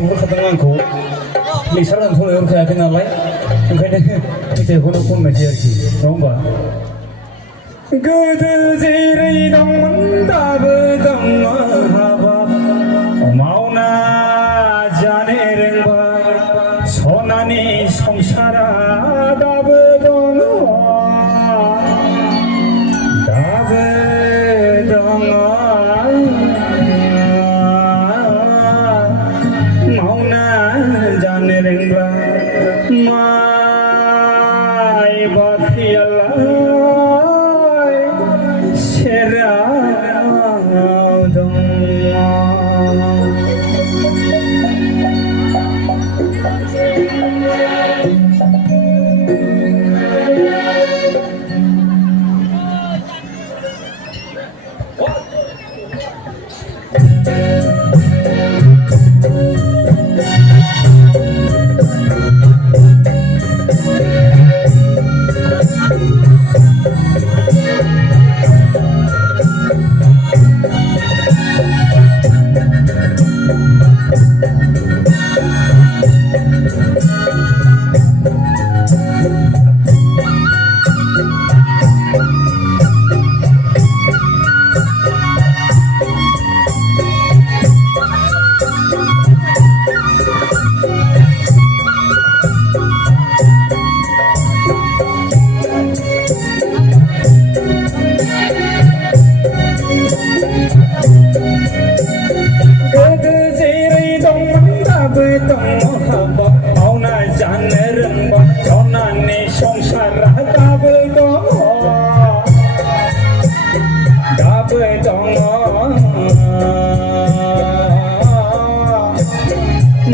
खालामदों आंखौ लेक्सार होनथ' होनखायाखै नालाय ओंखायनो मेथाइखौनो खननोसै आरोखि नङा होमबा गोदो जेरै दंमोन दाबो दङ हाबाब मावना जानो रोंबाय सनानि संसारा दाबो दङ दाबो दङ मावना जानो रोंबाय माइ बाख्रियालाय सेराव दङ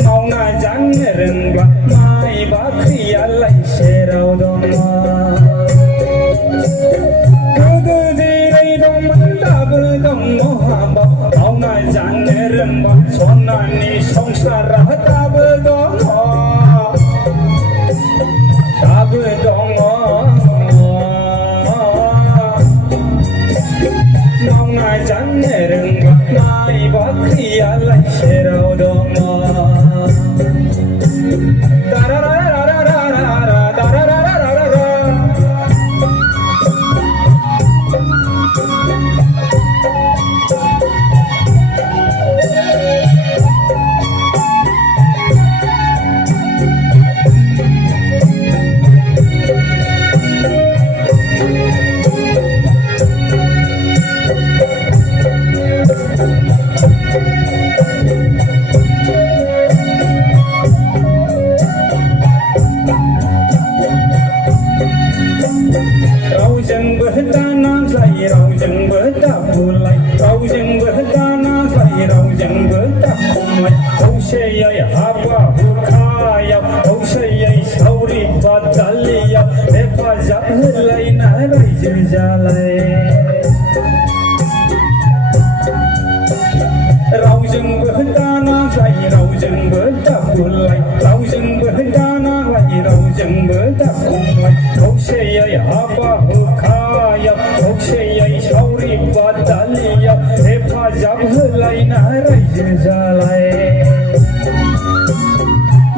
मावना जानो रोंब्ला माइ बाख्रियालाय सेराव दङ गोदो जेरै दंमोन दाबो दङ हाबाब मावना जानो रोंबा सनानि संसारा दाबो दङ दाबो दङ मावना जानो रोंबा माइ बाख्रियालाय सेराव दङ रावजोंबो दानांज्लाय रावजोंबो दाबुलाय रावजोंबो दानांज्लाय रावजोंबो दाखुमाय खौसेयै हाबा हुखायाव खौसेयै सावरि बादालियाव हेफाजाब होलायना रायजो जालाय रावजोंबो दानांज्लाय रावजोंबो दाबुलाय रावजोंबो दानांज्लाय रावजोंबो दाखुमाय खौसेयै हाबा हुखायाव खौसेयै सावरि बादालियाव हेफाजाब होलायना रायजो जालाय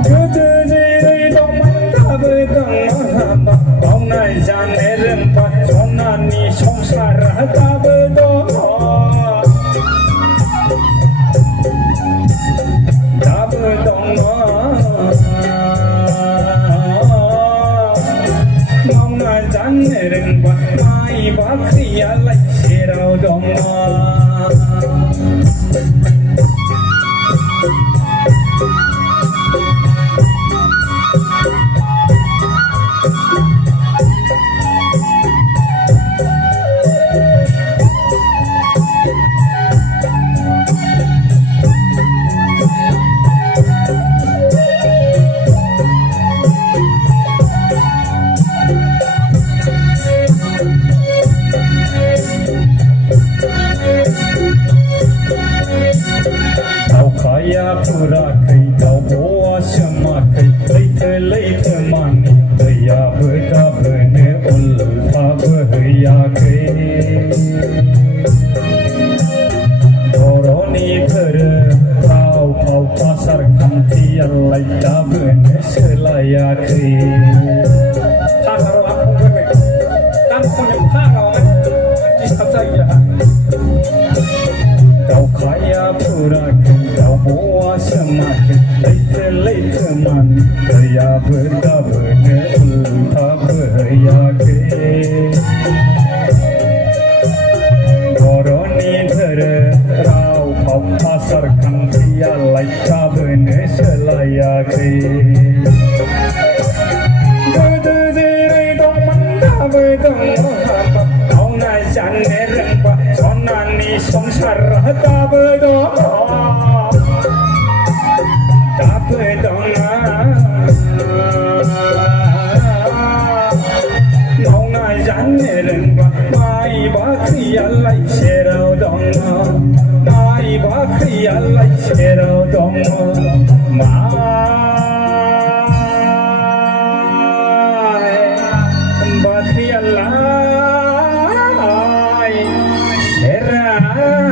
गोदो जेरै दंमोन दाबो दङ हाबाब मावना जानो रोंबाय सनानि संसारा दाबो दङ दाबो दङ मावना जानो रोंबा माइ बाख्रियालाय सेराव दङ दावखाया फुराखै खान्थि आलाय दाबोनो सोलायाखै फाग्ला खनफैबाय गान खननायाव फाग्ला डिस्टार्ब जायो आंहा दावखाया फुराखै दावब'आ सोमाखै लैथोमानि दैयाबो दाबोनो उल्था बोहैयाखै बर'नि राव फाव आसार खान्थियालाय दाबोनो सोलायाखै गोदो जेरै दंमोन दाबो दङ मावनाय जानो रोंबा सनानि संसार दाबो दङ दाबो दङ मावनाय जानो रोंबा माइ बाख्रियालाय सेराव दङ माइ बाख्रियालाय सेराव दङ बाख्रियालाय सेराव दङ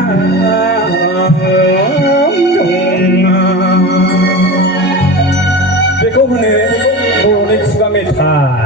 बेखौ होनो बर'नि खुगा मेथाइ